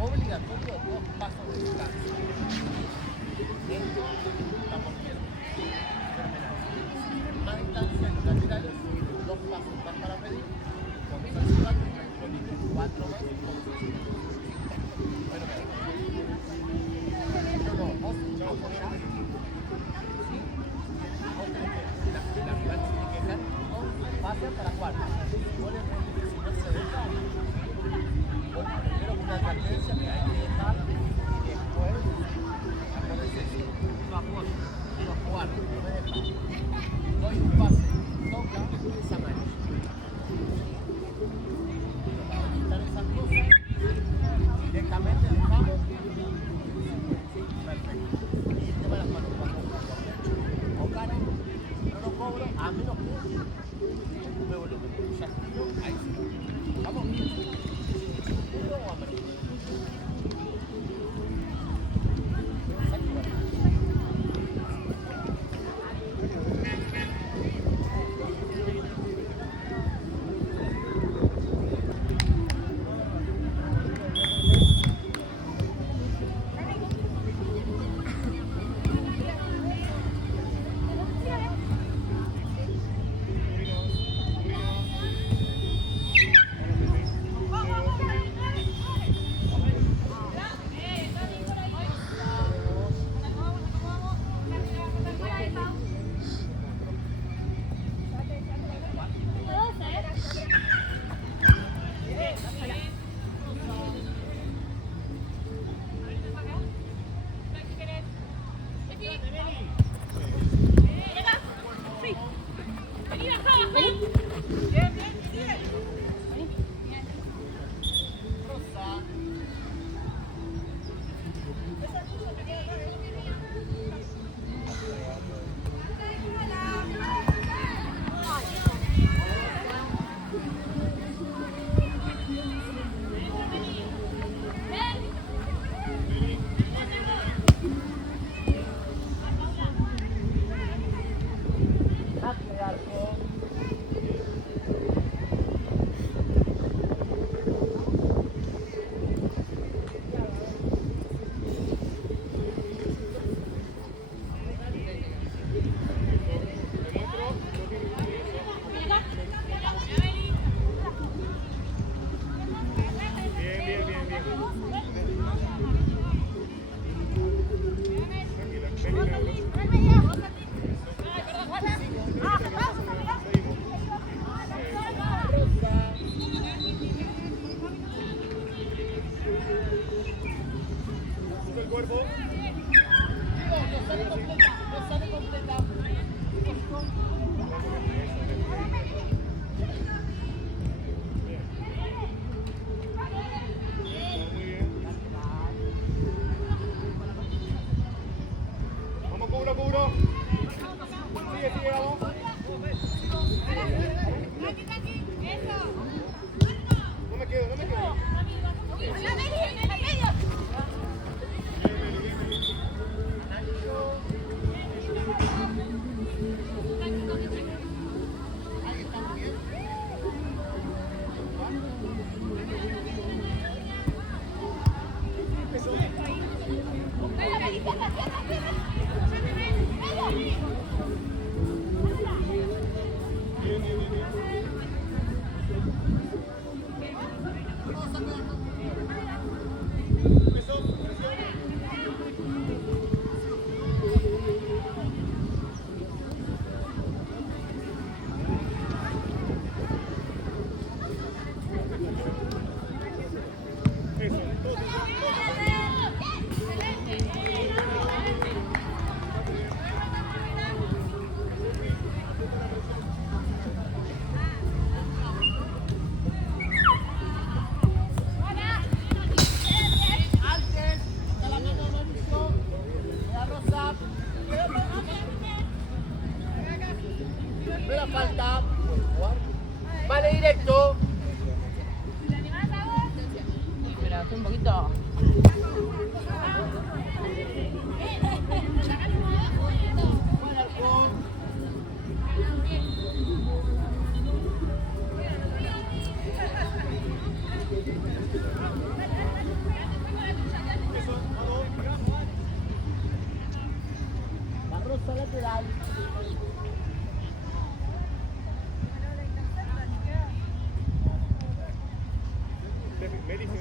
obligatorio 2 pasos de distancia. Esto estamos bien. Fenomenal. Más distancia en los laterales, 2 pasos más para pedir. Cuando se hace 4, repite 4 más. Fenomenal. No, vos ponés a pedir. ¿Sí? Vos tenés que, la rival se tiene que dejar 2 pasos para 4. Vos le repetís, si no se deja, bueno, primero una advertencia que hay que dejar y después acuérdense eso, uno a jugar, no me deja. Doy un pase, toca esa mano. Para evitar esas cosas, directamente dejamos. Perfecto. Y el tema de las manos, bajo o cara, no lo cobro, a menos que me volumen. Ya estiro, ahí sí. Vamos. ¿Puro o amarillo?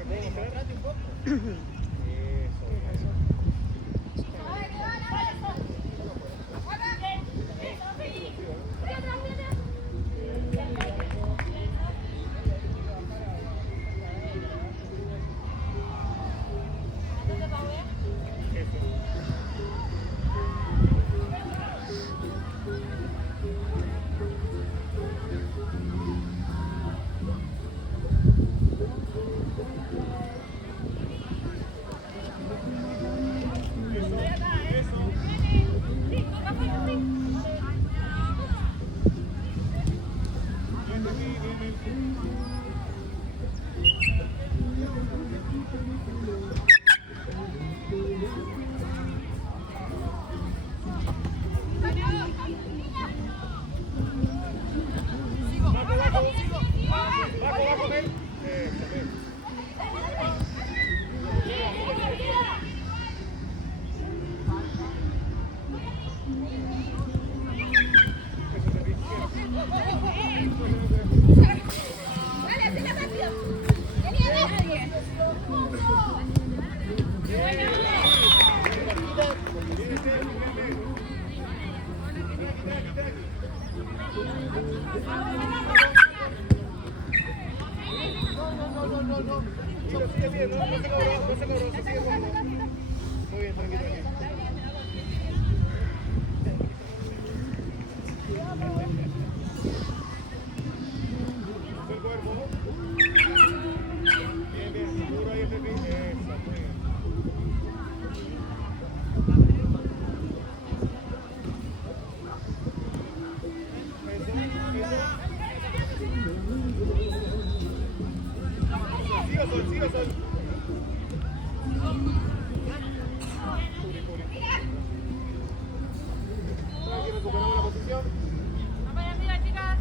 Demostrate un poco. Eso. Recuperamos la posición. Vamos arriba, chicas.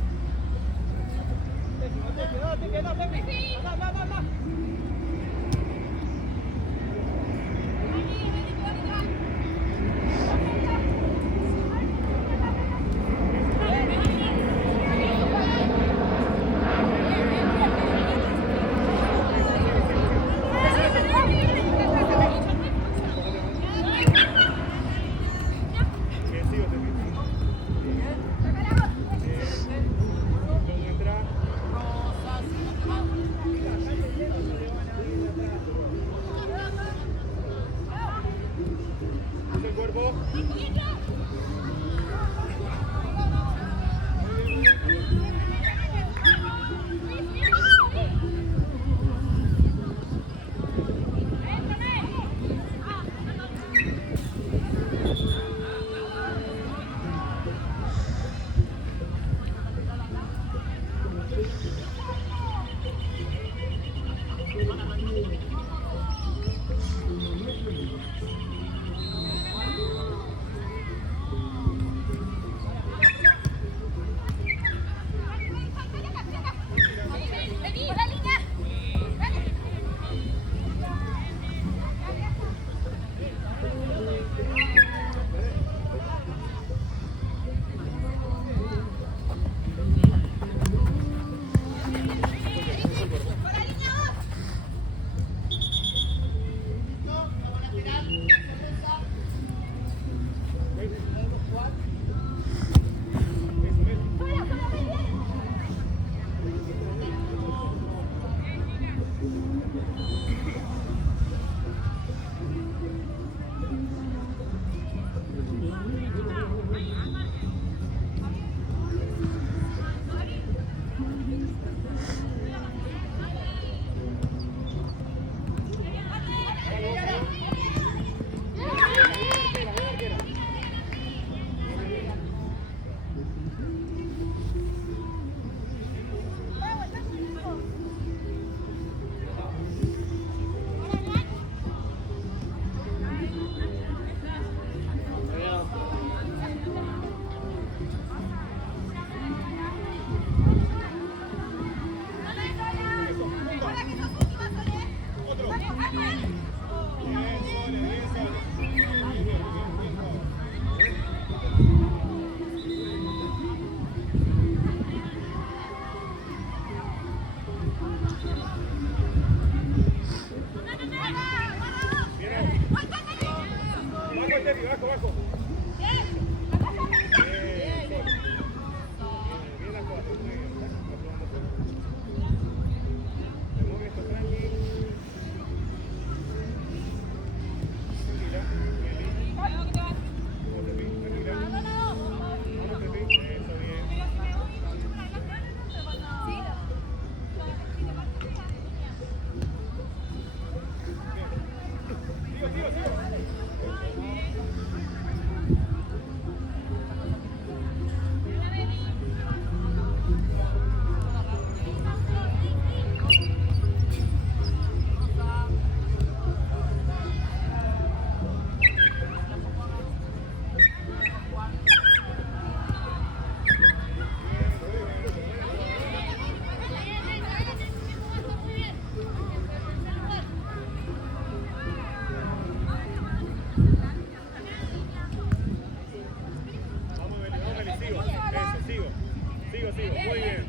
Sigo, muy bien.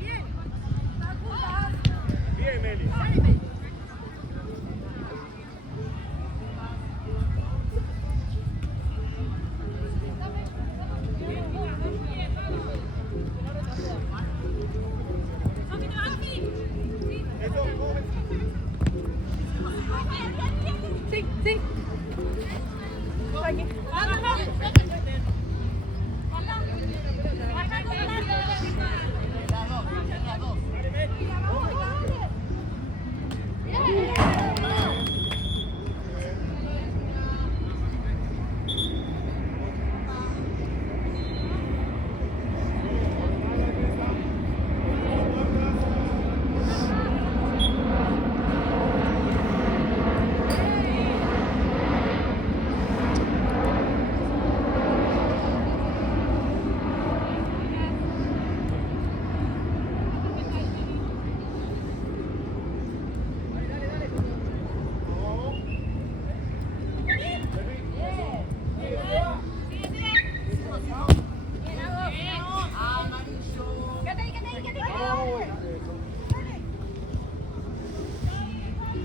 Bien, Meli. Sí, sí. Aquí.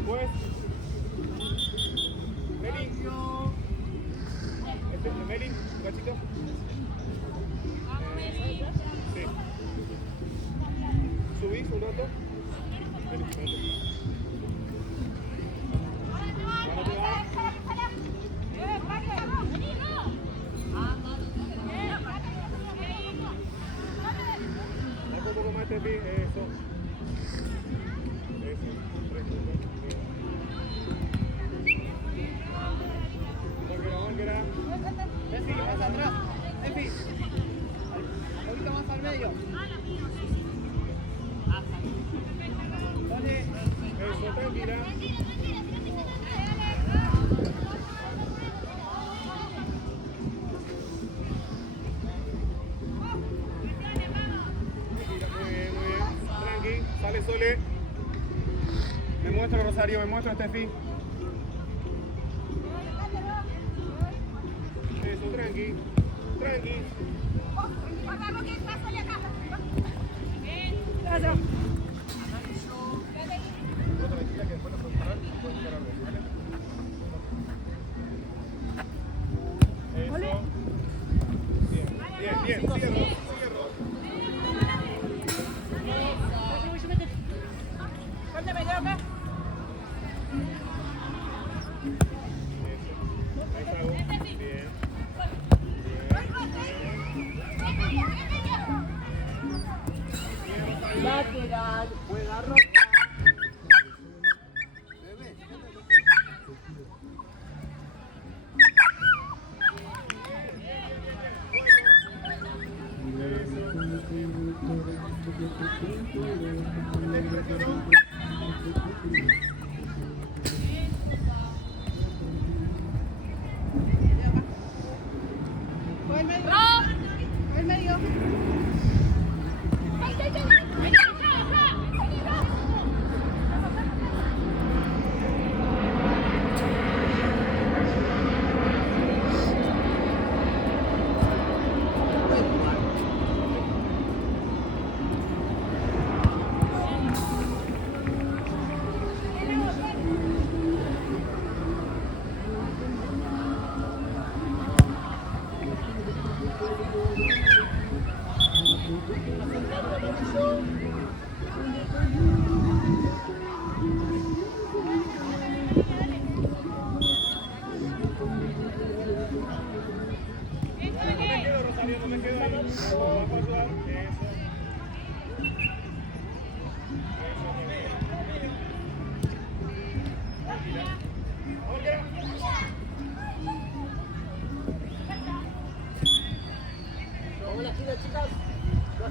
Pues, Meli. Meli, un cachito. Sí. ¿Subís un rato? Meli, vente. Un poco más, Tefi, eso. Tefi, más atrás. Tefi. Un poquito más al medio. Dale. Eso, tranquila. Muy bien. Tranqui, sale Sole. Me muestro, Rosario, me muestro, Steffi. Eso, tranqui. Eso. Bien, sigue. Lateral.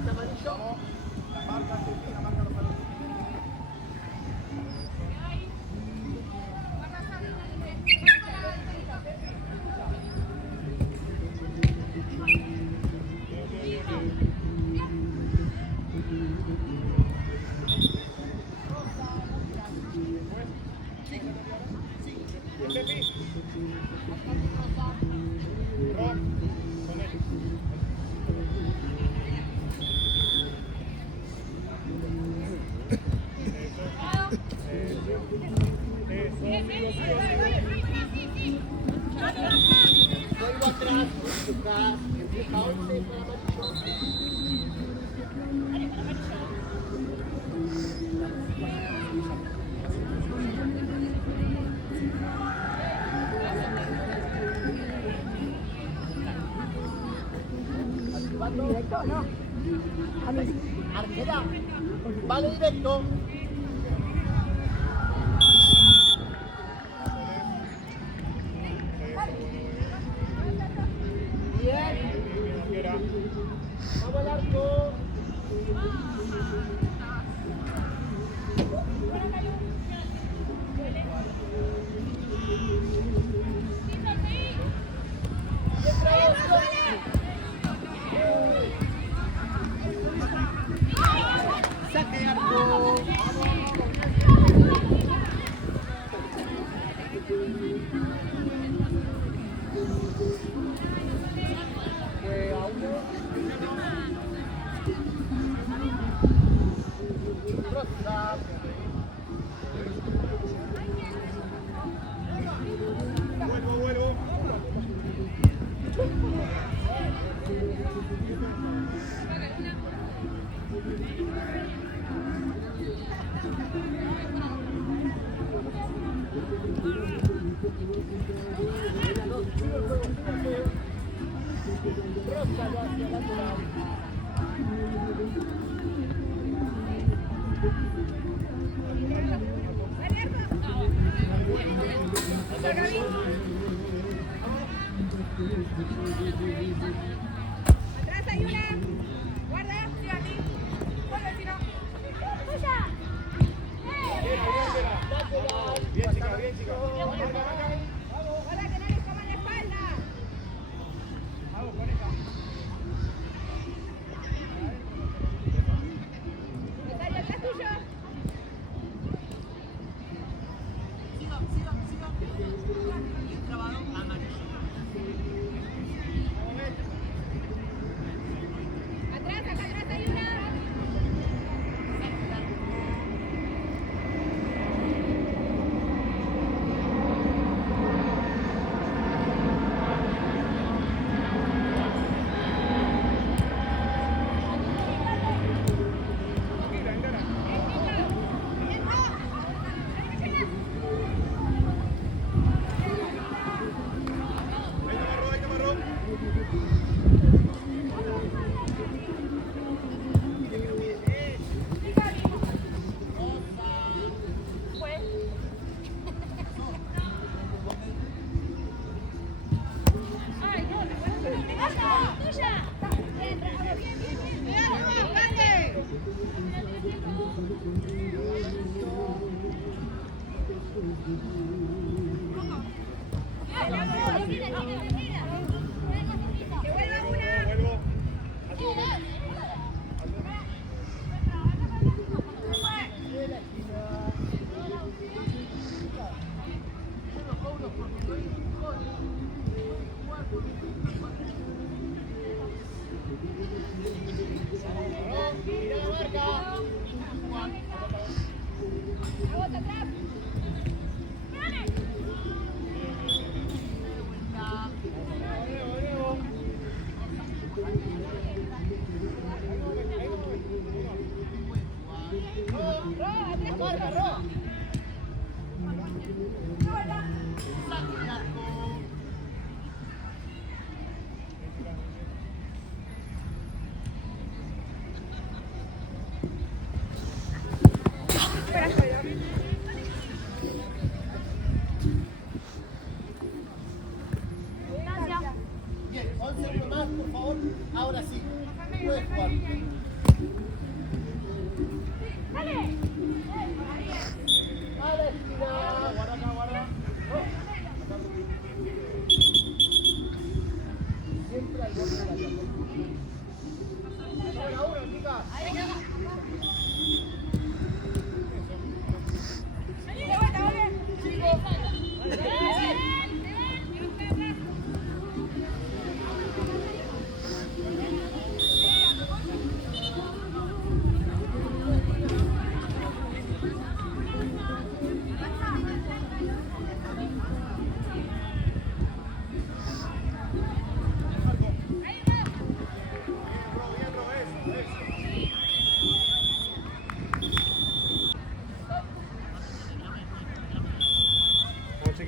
pase amarillo. La marca Argentina, marca los argentinos. Vuelvo atrás, empuja 11 para amarillo. Directo, ¿no? Arquera, vale directo. Bien. Vamos al arco. Saque arco. Fue a uno. Rosa. Vuelvo. Rosa lo hacia el lateral. Atrás hay una. Guarda, sí, a ti. Vuelve, si no. ¡Tuya! Bien, chica. Marca. Guarda, que no les coman la espalda. Vamos, conecta. Natalia, atrás tuyo. Atrás, acá atrás hay una. Ahí te amarró. Ay, no, tuya. Bien, bravo, bien. Cuidado, grande. Que vuelva una. Vuelvo. Aguanta atrás. Bien, 11 más, por favor. Ahora sí. Puedes jugar.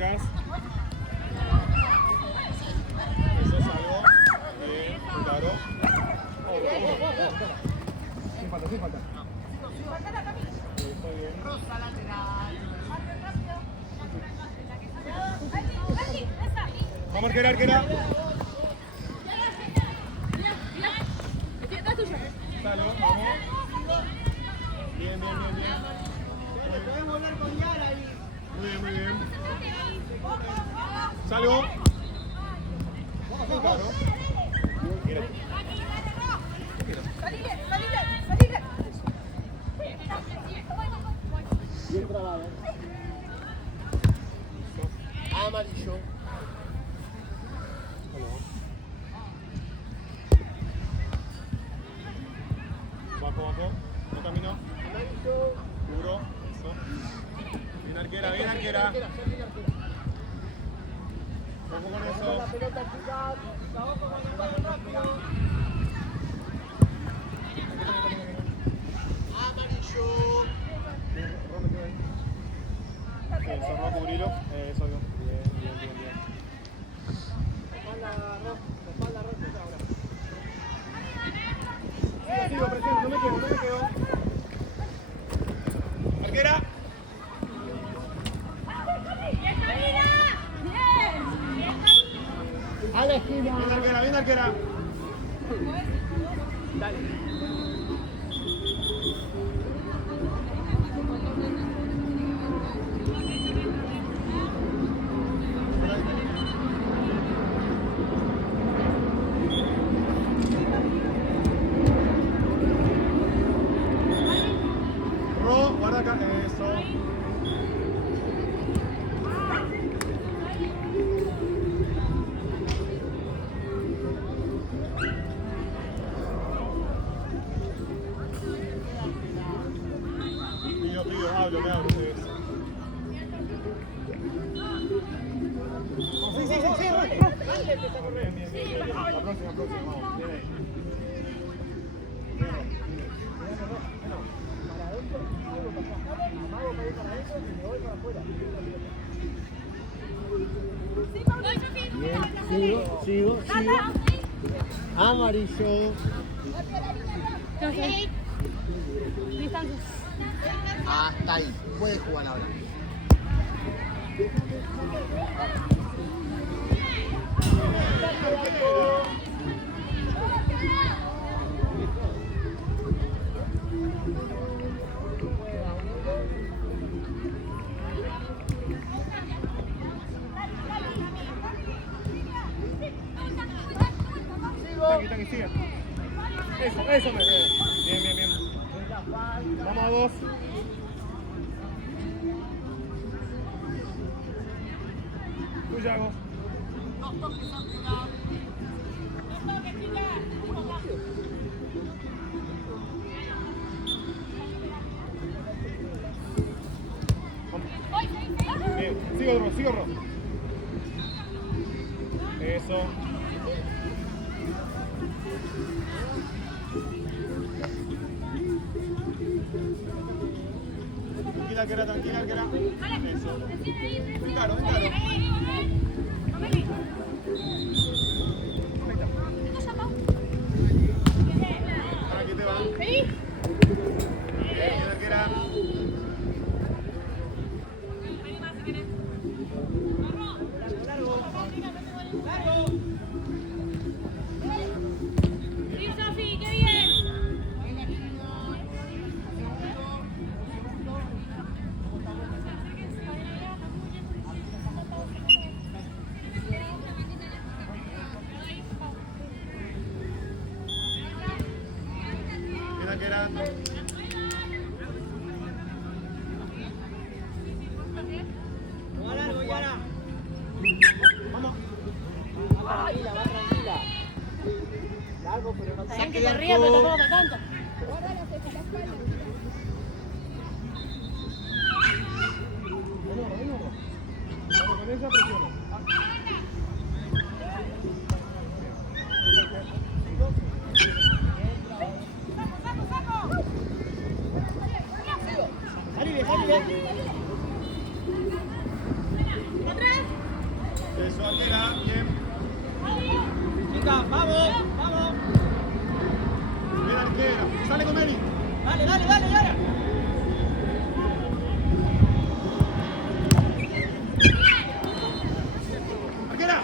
vengas. Eso salgo. Bien, claro. Sin falta, sin falta. Está bien. Vamos, arquera, arquera. Salgo, vamos. Bien, bien, bien, bien. Podemos hablar con Yara y... Muy bien, muy bien. Salgo. Claro. Mira. Bien trabado. Amarillo. Bajo, bajo. No camino. Duro. Eso. Bien arquera, bien arquera. Ojo con eso. La pelota, chicas. Abajo con el balón rápido. Amarillo. Cerró, cubrilo. Eso, bien, bien, bien, bien. Espalda rota ahora. Sigo, presiono, no me quedo, no me quedo. Arquera. A la esquina. Bien arquera, bien arquera. Dale. Ro, guarda acá. Eso. Pido, hablo, me hablo ustedes. Sí, sí, sí, sí. Bien, bien, bien, bien. La próxima, vamos. Bien ahí. Bien, sigo. Amarillo. Hasta ahí. Puede jugar ahora. Aquí, sigue. Eso me ve. Bien, bien, bien. Vamos a dos. Tuya, vos. Bien, sigo, Ro. Eso. Tranquila, arquera. Eso. Ven claro. Aquí te va. Bien, arquera. Saben que te ríes, pero tampoco te tanto. Con esa presiona. Salile. ¡Atrás! Eso, Arquera, bien. Chicas, vamos, vamos. Bien, Arquera. Sale con Meli. Dale, dale, dale, dale. Arquera.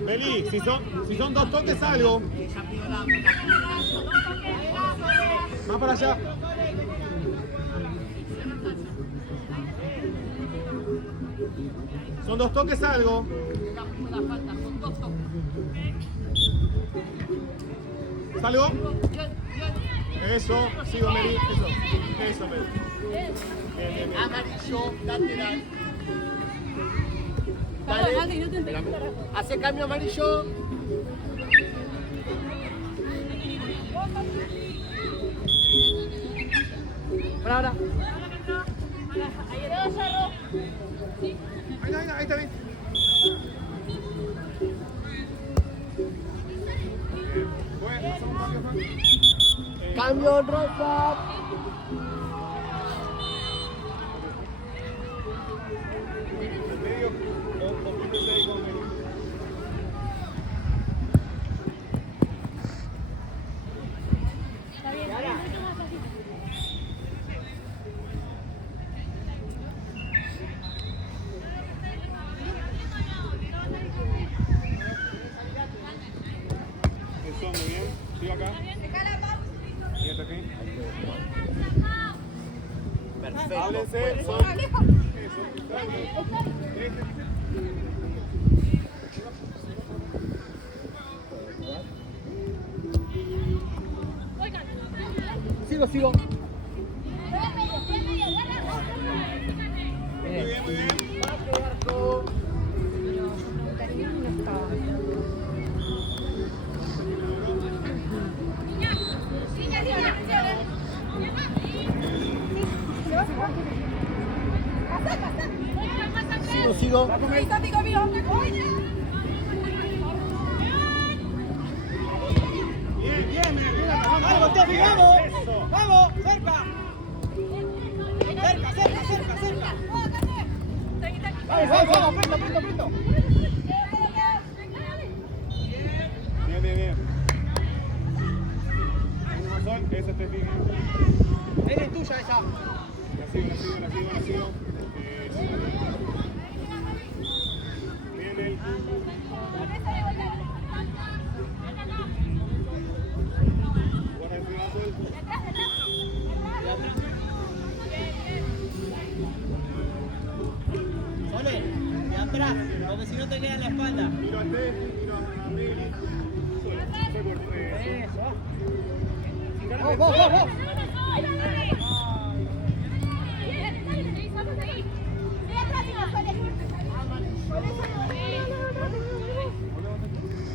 Meli, si son dos toques, salgo. Más para allá. Son dos toques, salgo. ¿Salgo? Eso, sigo Meli. Eso Meli. Bien, bien, bien. Amarillo, lateral. Dale. Hace cambio amarillo. Para ahora. Ahí está bien. Bueno, hacemos un cambio, Juan. Cambio en rosa. En medio, complémense ahí con Meli. Eso, muy bien. Sigo acá. Y hasta aquí. Perfecto. Háblense. Eso. Sigo. Muy bien, muy bien. Sigo. Bien, mira. Vamos, Tefi, vamos. Eso. Vamos, cerca. Cerca. Vamos, pronto. Bien. Uno más sol, esa te fija. Eres tuya esa. La sigo. Eso. Bien, él. Guarda encima azul. Sole, de atrás, porque si no te queda en la espalda. Miro a Tefi, miro a Meli. Soy por eso. Vos.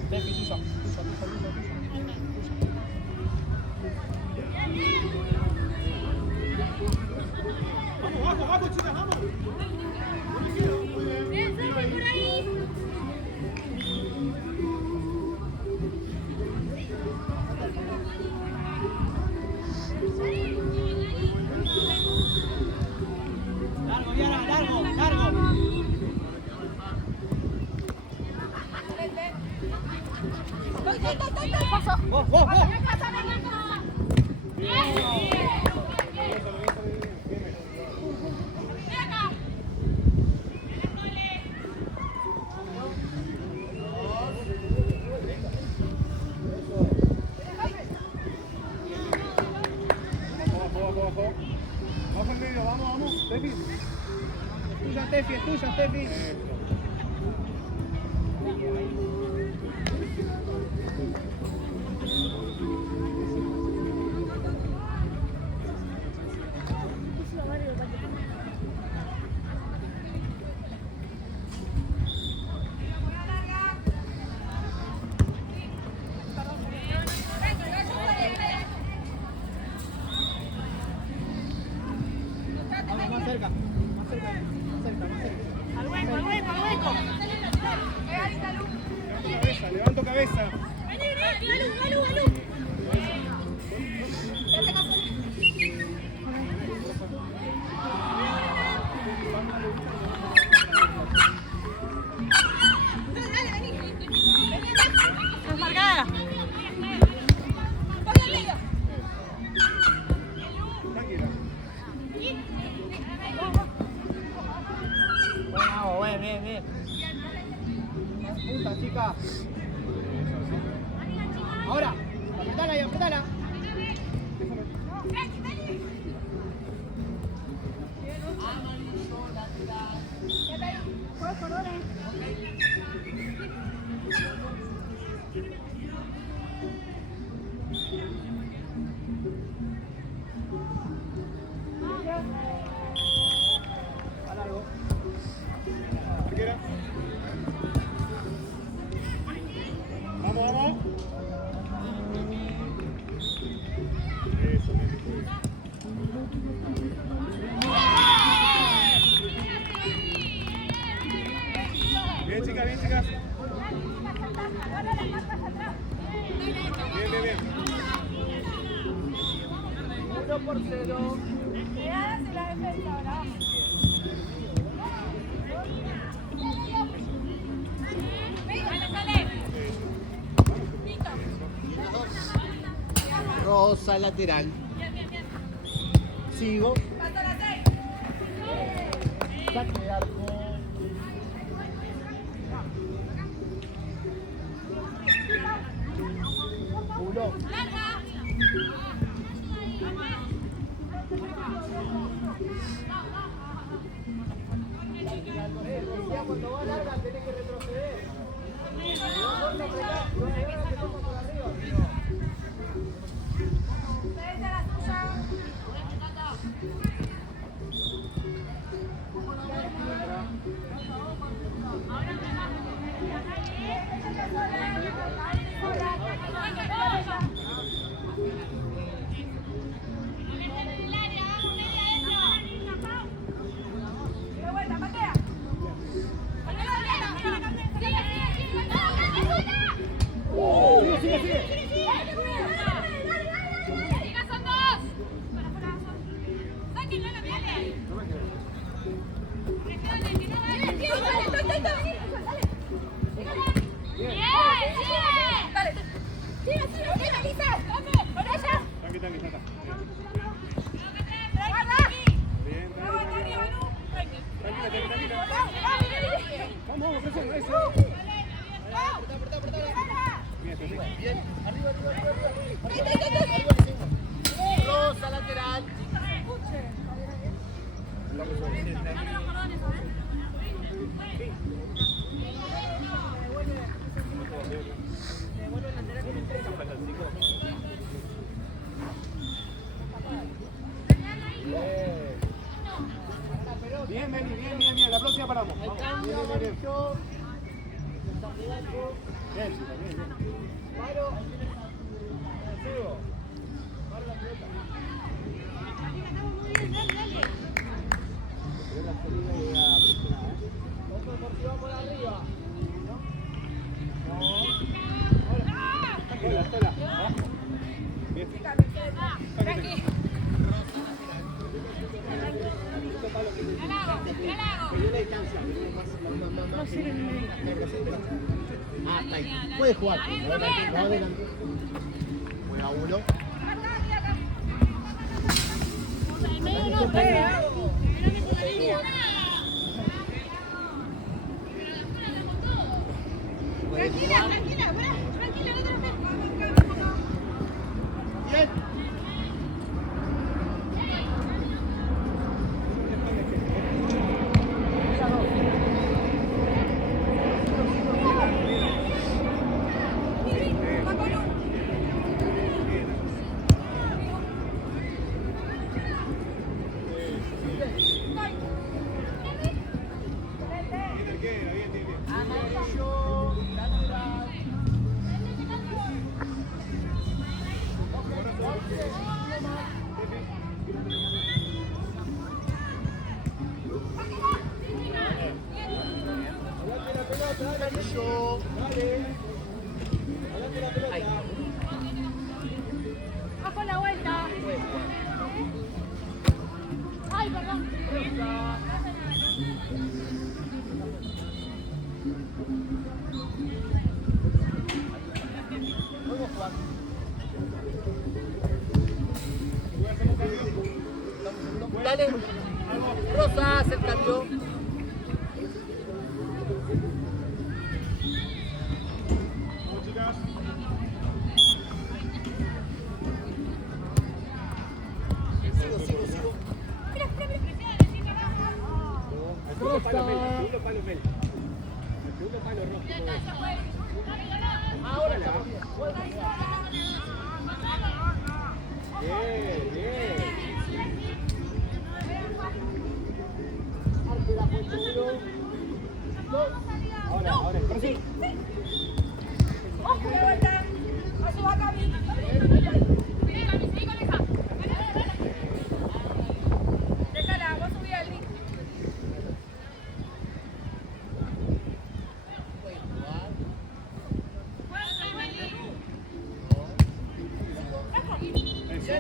Tefi, tuya. Vamos, chicas, vamos. Largo, Yara, largo. Vos. tuya, Steffi, es tuya, Steffi. Más cerca, más cerca, más cerca, más cerca. Al hueco, al hueco, al hueco. Pegadita, Lu. Levanto cabeza. Vení, vení, Lu, Lu, Lu. Dale, vení. Estás marcada. Voy al lío. Tranquila. Bueno, bueno, bien, bien. Punta, chica. Ahora, apretala y apretala. A largo. Arquera. Vamos, vamos. Eso, bien, chicas, bien, chicas. Bien, bien, bien. 1-0. Pegadas en la defensa ahora, vamos. Rosa lateral. Sigo. Saque de arco. Uno. Cuando va larga tenés que retroceder. Por arriba. Tranqui, tranqui, ya está. Bien, tranquila. Vamos, vamos, presión, eso. Bien, Steffi. Bien. Arriba. Rosa lateral. Bien, Meli, bien. La próxima paramos. Vamos. Bien. Bien, chica, bien. Paro. Sigo. Paro la pelota. Otro deportivo por arriba. Sola. Bien. Tranqui. Ah, está ahí. Puede jugar. Va adelante. Juega uno. El medio no pega. Tranquila, no te lo Bien. Amarillo. Dale. Adelante la pelota. Ahí. Bajo la vuelta. Ay, perdón. Podemos jugar. Dale. Rosa, hace el cambio. Vamos, chicas. Sigo. El segundo palo, Mel. El segundo palo, Mel. El segundo palo, rojo. Ahora está Bien, bien. Ahora, Brasil. Ojo la vuelta. Eso va Cami. Déjala, vos subí al link. Eso.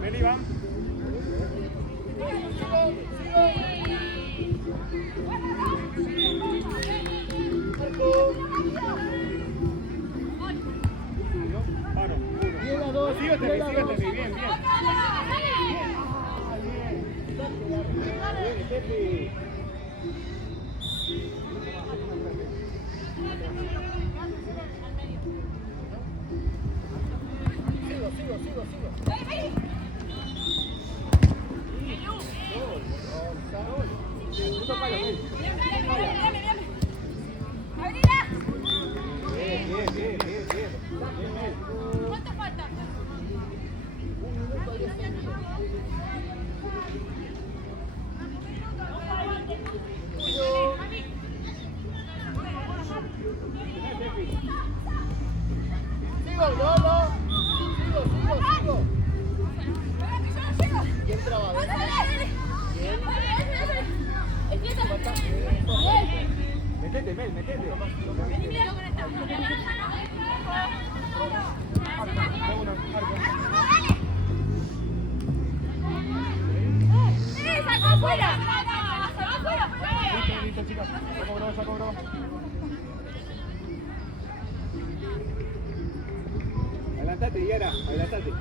Meli, van. Paro, uno. Bien a dos. Síguete, Bien a síguete, dos. bien, bien. Bien, Tepi. Segundo palo, Mel. ¡Abrila! Bien, Bien, Mel. ¿Cuánto falta? Sigo. Bien trabado. Metete, Mel, metete. ¡Sacó afuera! Listo, chicas. Se cobró. Adelantate, Yara, adelantate.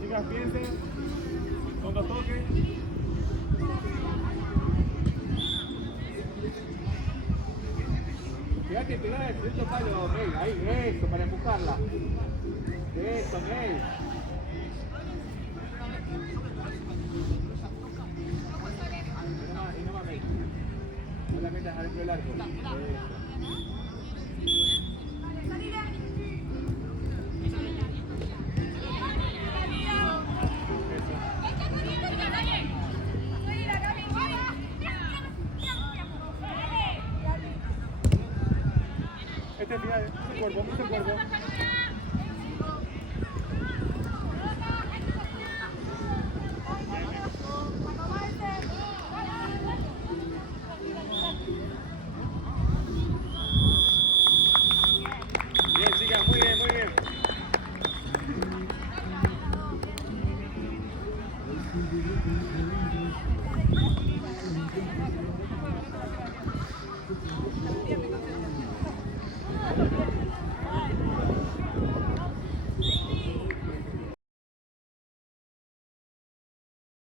Chicas, piensen. Con dos toques. Quédate pegada al segundo palo, Mel. Ahí, eso, para empujarla. Eso, Mel. Y no más, Mel. No la metas adentro del arco. Eso. Este es final, es el cuerpo.